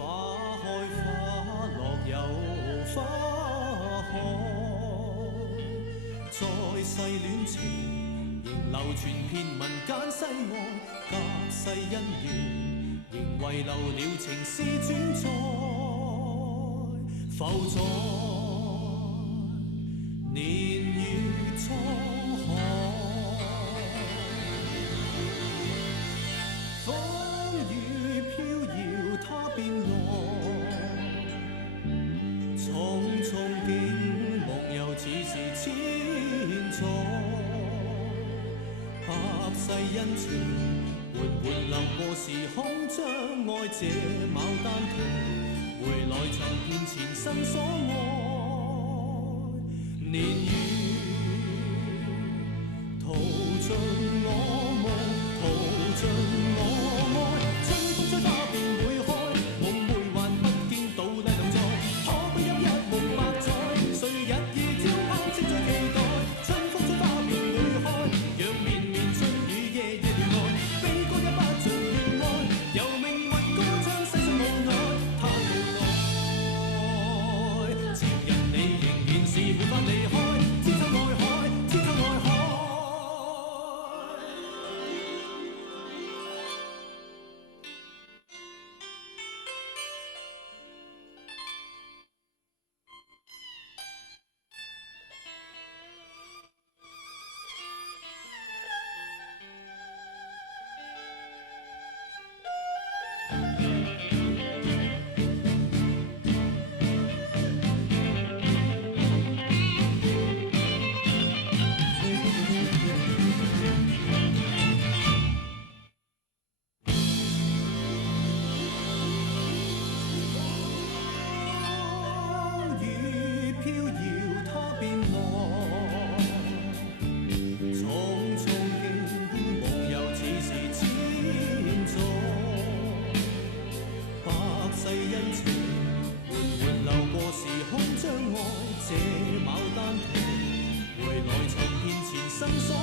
花開花落有花開，在世戀情仍流傳遍民間世外，隔世恩怨仍遺留了情絲轉載，浮在年月滄海。風雨飄搖它變來，重重景夢又似是千載，合世恩情緩緩流過時空，將愛這牡丹亭回來尋遍前生所愛，年月淘盡我夢，淘盡我愛，春風吹花便會開，夢回還不見到麗能在，可不休一夢百載，誰日夜朝盼正在期待，春風吹花便會開，讓綿綿春雨夜夜戀愛，悲歌也不盡願愛，由命運歌唱世上無奈，他無奈，情人你仍然是沒法離開，千秋愛海，千秋愛海。生所